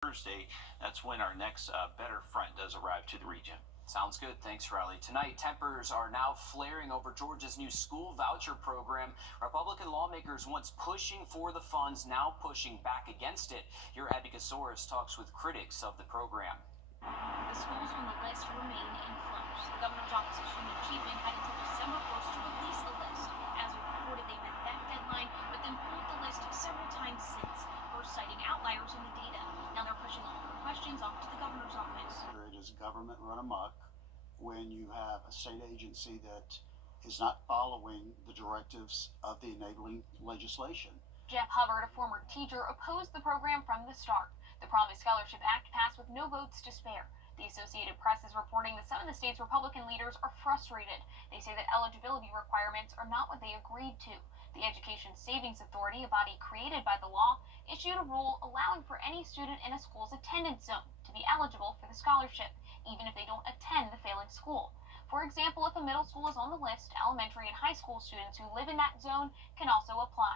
Thursday, that's when our next better front does arrive to the region. Sounds good. Thanks, Riley. Tonight, tempers are now flaring over Georgia's new school voucher program. Republican lawmakers once pushing for the funds, now pushing back against it. Your Abby Casoris talks with critics of the program. The schools on the list remain in flux. The governor's office of student achievement had until December 1st to release the list. As reported, they met that deadline, but then pulled the list several times since, first citing outliers in the data. Now they're pushing all their questions off to the governor's office. It is government run amok when you have a state agency that is not following the directives of the enabling legislation. Jeff Hubbard, a former teacher, opposed the program from the start. The Promise Scholarship Act passed with no votes to spare. The Associated Press is reporting that some of the state's Republican leaders are frustrated. They say that eligibility requirements are not what they agreed to. The Education Savings Authority, a body created by the law, issued a rule allowing for any student in a school's attendance zone to be eligible for the scholarship, even if they don't attend the failing school. For example, if a middle school is on the list, elementary and high school students who live in that zone can also apply.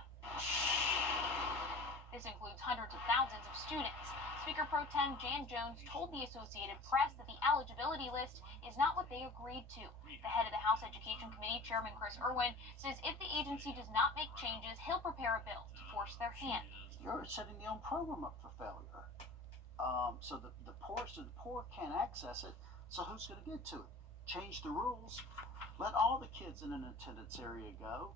This includes hundreds of thousands of students. Speaker Pro Tem Jan Jones told the Associated Press that the eligibility list is not what they agreed to. The head of the House Education Committee, Chairman Chris Irwin, says if the agency does not make changes, he'll prepare a bill to force their hand. You're setting the own program up for failure. So the poorest of the poor can't access it, so who's going to get to it? Change the rules. Let all the kids in an attendance area go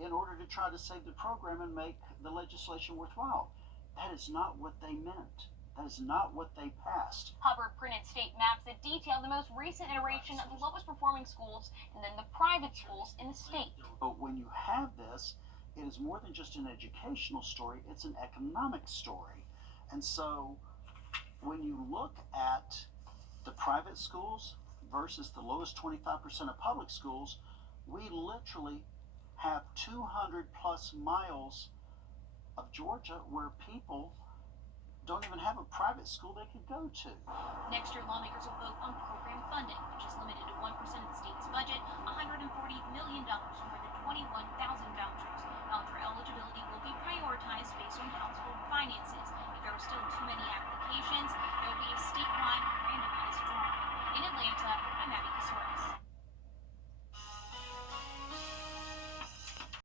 in order to try to save the program and make the legislation worthwhile. That is not what they meant. That is not what they passed. Hubbard printed state maps that detail the most recent iteration of the lowest performing schools and then the private schools in the state. But when you have this, it is more than just an educational story, it's an economic story. And so when you look at the private schools versus the lowest 25% of public schools, we literally have 200 plus miles of Georgia where people don't even have a private school they could go to. Next year, lawmakers will vote on program funding, which is limited to 1% of the state's budget, $140 million for more than 21,000 vouchers. Voucher eligibility will be prioritized based on household finances. If there are still too many applications, there will be a statewide randomized drawing. In Atlanta, I'm Abby Casoris.